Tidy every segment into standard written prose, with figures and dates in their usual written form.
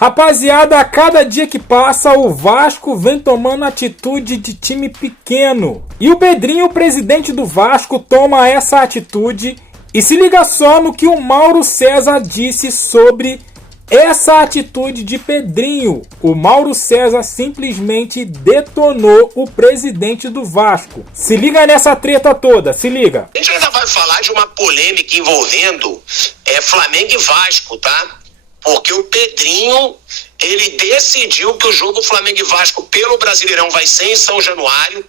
Rapaziada, a cada dia que passa, o Vasco vem tomando atitude de time pequeno. E o Pedrinho, o presidente do Vasco, toma essa atitude. E se liga só no que o Mauro César disse sobre essa atitude de Pedrinho. O Mauro César simplesmente detonou o presidente do Vasco. Se liga nessa treta toda, se liga. A gente ainda vai falar de uma polêmica envolvendo Flamengo e Vasco, tá? Porque o Pedrinho, ele decidiu que o jogo Flamengo e Vasco pelo Brasileirão vai ser em São Januário.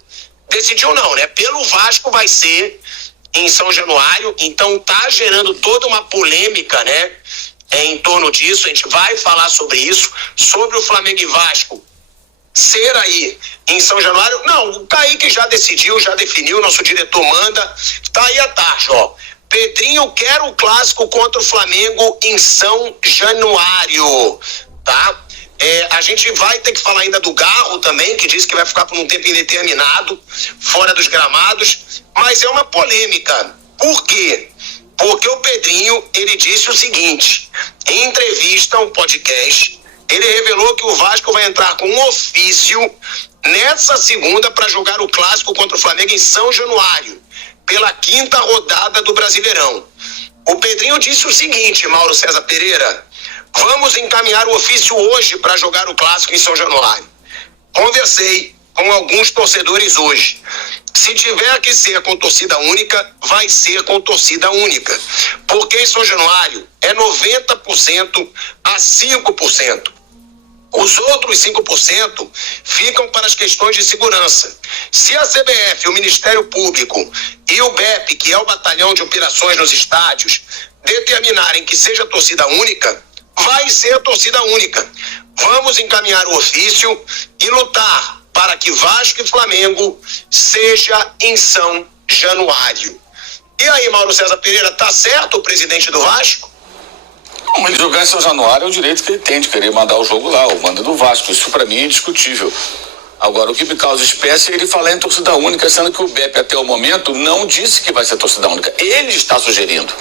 Decidiu não, né? Pelo Vasco vai ser em São Januário. Então tá gerando toda uma polêmica, né? Em torno disso, a gente vai falar sobre isso, sobre o Flamengo e Vasco ser aí em São Januário. Não, o Kaique já decidiu, já definiu, nosso diretor manda, tá aí à tarde, ó. Pedrinho quer o clássico contra o Flamengo em São Januário, tá? A gente vai ter que falar ainda do Garro também, que disse que vai ficar por um tempo indeterminado, fora dos gramados, mas é uma polêmica. Por quê? Porque o Pedrinho, ele disse o seguinte, em entrevista a um podcast, ele revelou que o Vasco vai entrar com um ofício nessa segunda para jogar o clássico contra o Flamengo em São Januário, pela 5ª rodada do Brasileirão. O Pedrinho disse o seguinte, Mauro César Pereira, vamos encaminhar o ofício hoje para jogar o clássico em São Januário. Conversei com alguns torcedores hoje. Se tiver que ser com torcida única, vai ser com torcida única. Porque em São Januário é 90% a 5%. Os outros 5% ficam para as questões de segurança. Se a CBF, o Ministério Público e o BEP, que é o Batalhão de Operações nos Estádios, determinarem que seja torcida única, vai ser torcida única. Vamos encaminhar o ofício e lutar para que Vasco e Flamengo seja em São Januário. E aí, Mauro César Pereira, tá certo o presidente do Vasco? Não, ele jogar em São Januário é o direito que ele tem de querer mandar o jogo lá, o manda do Vasco. Isso para mim é indiscutível. Agora, o que me causa espécie é ele falar em torcida única, sendo que o BEP até o momento não disse que vai ser torcida única. Ele está sugerindo.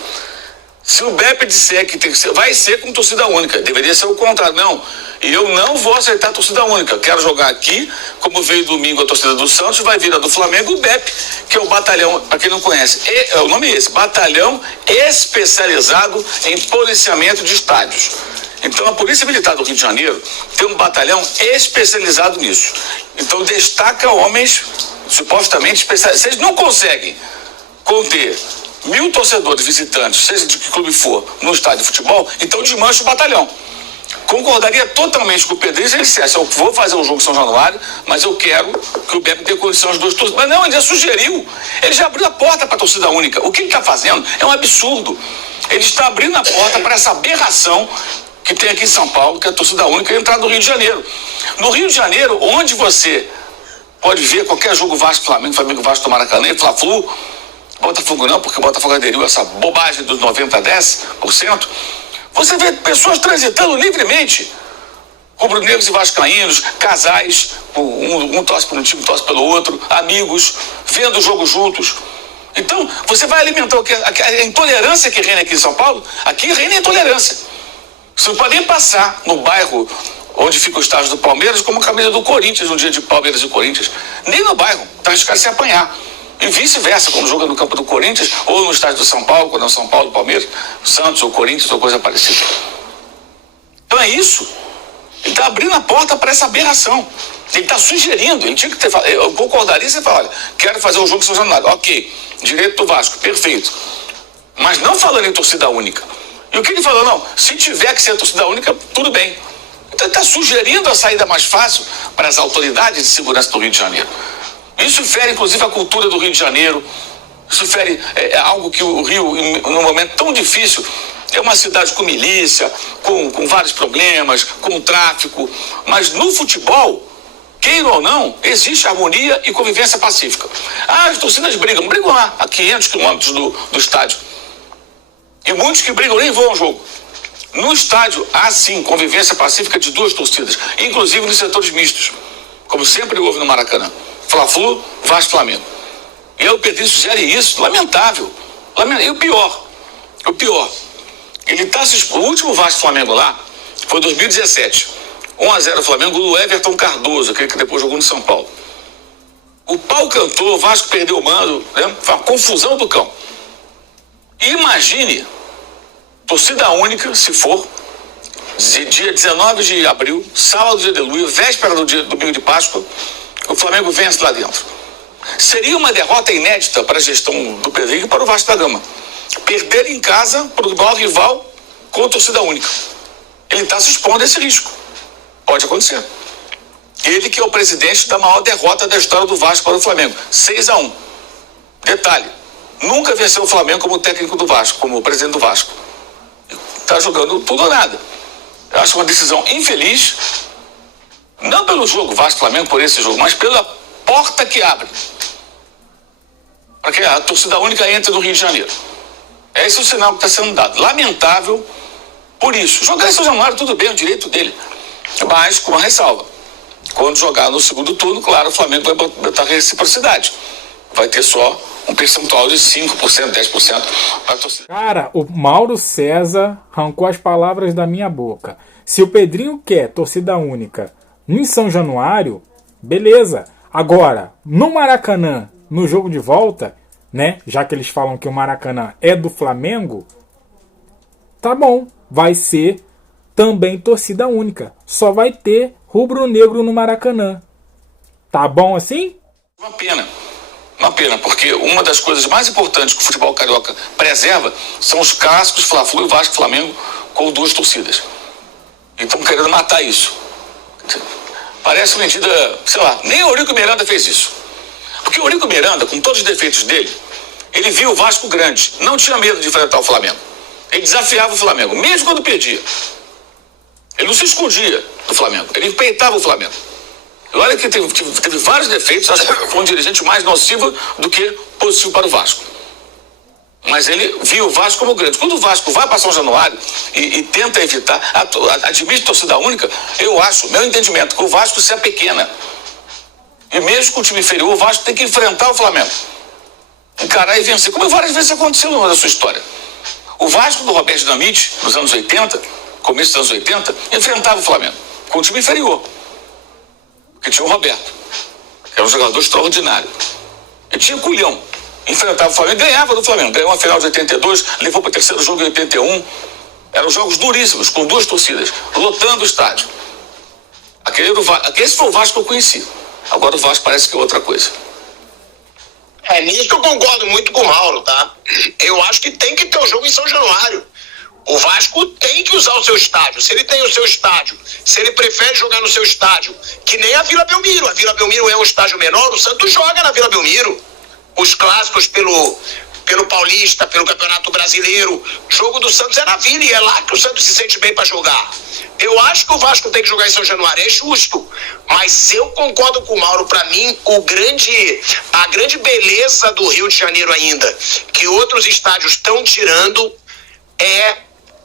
Se o BEP disser que tem que ser, vai ser com torcida única. Deveria ser o contrário. Não, eu não vou aceitar a torcida única. Quero jogar aqui, como veio domingo a torcida do Santos, vai vir a do Flamengo, o BEP, que é o batalhão, para quem não conhece, o nome é esse, Batalhão Especializado em Policiamento de Estádios. Então a Polícia Militar do Rio de Janeiro tem um batalhão especializado nisso. Então destaca homens supostamente especializados. Vocês não conseguem conter 1.000 torcedores visitantes, seja de que clube for, no estádio de futebol, então desmancha o batalhão. Concordaria totalmente com o Pedrinho se ele dissesse, eu vou fazer um jogo em São Januário, mas eu quero que o BEP tenha condição de 2 torcidas. Mas não, ele já sugeriu, ele já abriu a porta para a torcida única. O que ele está fazendo é um absurdo. Ele está abrindo a porta para essa aberração que tem aqui em São Paulo, que é a torcida única, entrar no Rio de Janeiro. No Rio de Janeiro, onde você pode ver qualquer jogo Vasco, Flamengo, Vasco, Maracanã, Fla-Flu, Botafogo não, porque o Botafogo aderiu a essa bobagem dos 90% a 10%. Você vê pessoas transitando livremente, rubro-negros e vascaínos, casais, um torce por um time, torce pelo outro, amigos, vendo o jogo juntos. Então, você vai alimentar a intolerância que reina aqui em São Paulo. Aqui reina a intolerância. Você não pode nem passar no bairro onde fica o estádio do Palmeiras como a camisa do Corinthians no dia de Palmeiras e Corinthians. Nem no bairro, tá arriscado se apanhar. E vice-versa, quando joga no campo do Corinthians, ou no estádio do São Paulo, quando é o São Paulo, Palmeiras, Santos ou Corinthians, ou coisa parecida. Então é isso. Ele está abrindo a porta para essa aberração. Ele está sugerindo, ele tinha que ter falado, eu concordaria se você falar, olha, quero fazer um jogo em São Januário. Ok, direito do Vasco, perfeito. Mas não falando em torcida única. E o que ele falou? Não, se tiver que ser torcida única, tudo bem. Então ele está sugerindo a saída mais fácil para as autoridades de segurança do Rio de Janeiro. Isso fere, inclusive, a cultura do Rio de Janeiro. Isso fere algo que o Rio, num momento tão difícil, é uma cidade com milícia, com vários problemas, com tráfico. Mas no futebol, queira ou não, existe harmonia e convivência pacífica. As torcidas brigam lá, a 500 quilômetros do estádio. E muitos que brigam nem vão ao jogo. No estádio, há sim convivência pacífica de 2 torcidas, inclusive nos setores mistos, como sempre houve no Maracanã. Fla-Flu, Vasco, Flamengo. E aí o Pedrinho sugere isso, lamentável. E o pior, ele está se expondo. O último Vasco Flamengo lá Foi 2017. 1-0 Flamengo, do Everton Cardoso, aquele que depois jogou no São Paulo. O pau cantou, o Vasco perdeu o mando, né? Foi uma confusão do cão. Imagine, torcida única, se for, dia 19 de abril, sábado de aleluia, véspera do dia domingo de Páscoa, o Flamengo vence lá dentro. Seria uma derrota inédita para a gestão do Pedrinho e para o Vasco da Gama. Perder em casa para o maior rival com a torcida única. Ele está se expondo a esse risco. Pode acontecer. Ele que é o presidente da maior derrota da história do Vasco para o Flamengo. 6-1. Detalhe, nunca venceu o Flamengo como técnico do Vasco, como presidente do Vasco. Está jogando tudo ou nada. Eu acho uma decisão infeliz, não pelo jogo Vasco-Flamengo, por esse jogo, mas pela porta que abre para que a torcida única entre no Rio de Janeiro. Esse é o sinal que está sendo dado. Lamentável por isso. Jogar em São Januário, tudo bem, é o direito dele. Mas com uma ressalva. Quando jogar no segundo turno, claro, o Flamengo vai botar reciprocidade. Vai ter só um percentual de 5%, 10% para a torcida. Cara, o Mauro César arrancou as palavras da minha boca. Se o Pedrinho quer torcida única em São Januário, beleza. Agora, no Maracanã, no jogo de volta, né? Já que eles falam que o Maracanã é do Flamengo, tá bom, vai ser também torcida única. Só vai ter rubro-negro no Maracanã. Tá bom assim? Uma pena, porque uma das coisas mais importantes que o futebol carioca preserva são os clássicos Fla-Flu e Vasco e Flamengo com duas torcidas. E estão querendo matar isso. Parece uma medida, sei lá, nem o Eurico Miranda fez isso. Porque o Eurico Miranda, com todos os defeitos dele, ele viu o Vasco grande, não tinha medo de enfrentar o Flamengo. Ele desafiava o Flamengo, mesmo quando perdia. Ele não se escondia do Flamengo, ele peitava o Flamengo. E olha que teve vários defeitos, acho que foi um dirigente mais nocivo do que positivo para o Vasco. Mas ele viu o Vasco como grande. Quando o Vasco vai para São Januário e tenta evitar, admite torcida única, eu acho, meu entendimento, que o Vasco se apequena. E mesmo com o time inferior, o Vasco tem que enfrentar o Flamengo. Encarar e vencer, como várias vezes aconteceu na sua história. O Vasco do Roberto Dinamite, nos anos 80, começo dos anos 80, enfrentava o Flamengo com o time inferior. Porque tinha o Roberto, que era um jogador extraordinário. E tinha o Culhão, enfrentava o Flamengo, ganhava do Flamengo. Ganhou a final de 82, levou para o terceiro jogo em 81. Eram jogos duríssimos, com duas torcidas, lotando o estádio. Esse foi o Vasco que eu conheci. Agora o Vasco parece que é outra coisa. Nisso eu concordo muito com o Mauro, tá? Eu acho que tem que ter o jogo em São Januário. O Vasco tem que usar o seu estádio. Se ele tem o seu estádio, se ele prefere jogar no seu estádio, que nem a Vila Belmiro. A Vila Belmiro é um estádio menor, o Santos joga na Vila Belmiro. Os clássicos pelo Paulista, pelo Campeonato Brasileiro. Jogo do Santos é na Vila e é lá que o Santos se sente bem para jogar. Eu acho que o Vasco tem que jogar em São Januário, é justo. Mas eu concordo com o Mauro, para mim, a grande beleza do Rio de Janeiro ainda, que outros estádios estão tirando, é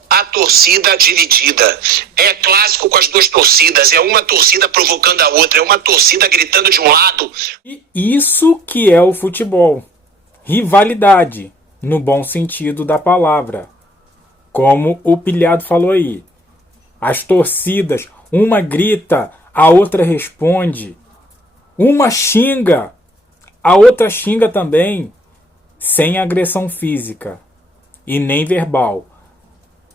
a torcida dividida. É clássico com as duas torcidas, é uma torcida provocando a outra, é uma torcida gritando de um lado. E isso que é o futebol. Rivalidade, no bom sentido da palavra. Como o Pilhado falou aí. As torcidas, uma grita, a outra responde. Uma xinga, a outra xinga também, sem agressão física e nem verbal.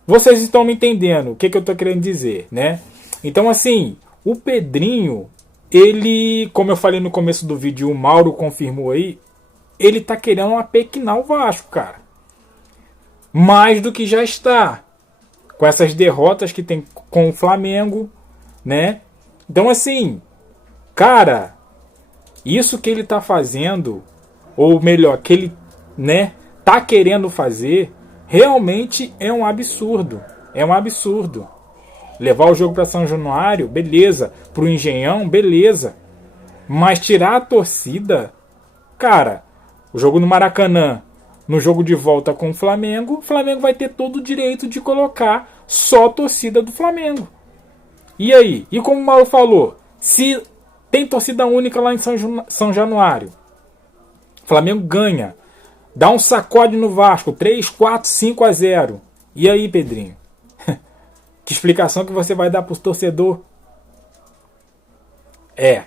Vocês estão me entendendo o que eu estou querendo dizer, né? Então, assim, o Pedrinho, ele, como eu falei no começo do vídeo, o Mauro confirmou aí, ele tá querendo apequinar o Vasco, cara. Mais do que já está. Com essas derrotas que tem com o Flamengo, né? Então, assim, cara, isso que ele tá fazendo, ou melhor, que ele, né, tá querendo fazer, realmente é um absurdo. É um absurdo. Levar o jogo para São Januário, beleza. Pro Engenhão, beleza. Mas tirar a torcida, cara, o jogo no Maracanã, no jogo de volta com o Flamengo vai ter todo o direito de colocar só a torcida do Flamengo. E aí? E como o Mauro falou, se tem torcida única lá em São Januário, Flamengo ganha, dá um sacode no Vasco, 3, 4, 5-0. E aí, Pedrinho? Que explicação que você vai dar para os torcedores? É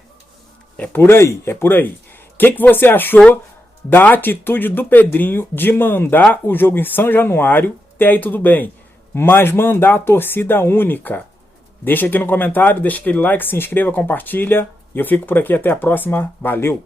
por aí, é por aí. O que você achou da atitude do Pedrinho de mandar o jogo em São Januário? Até aí tudo bem, mas mandar a torcida única. Deixa aqui no comentário, deixa aquele like, se inscreva, compartilha. E eu fico por aqui, até a próxima. Valeu!